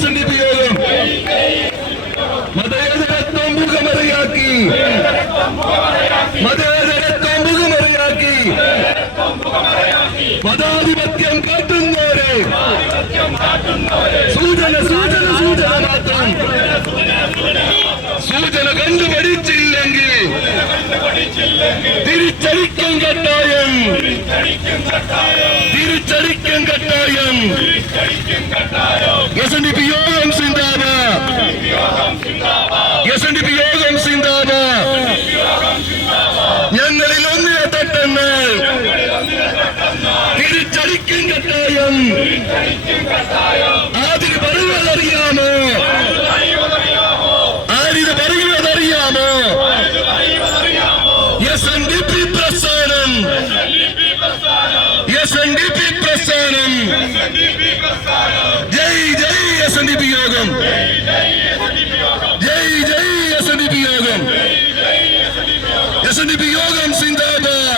SNDP യോഗം മതേതരത്വം മുഖമറിയാക്കി മതാധിപത്യം കാട്ടുന്നവരെ സൂചന മാത്രം സൂചന കണ്ടുപഠിച്ചില്ലെങ്കിൽ തിരിച്ചടിക്കും കട്ടായം SNDP യോഗം സിന്ദാബാദ് SNDP യോഗം സിന്ദാബാദ് ഞങ്ങളിൽ ഒന്നിനെ തട്ടുന്നത് തിരിച്ചടിക്കും കട്ടായം ആദ്യം പറയുവതറിയാമോ SNDP പ്രസ്ഥാനം ജയ് SNDP യോഗം ജയ് SNDP യോഗം SNDP യോഗം സിന്ദാബാദ്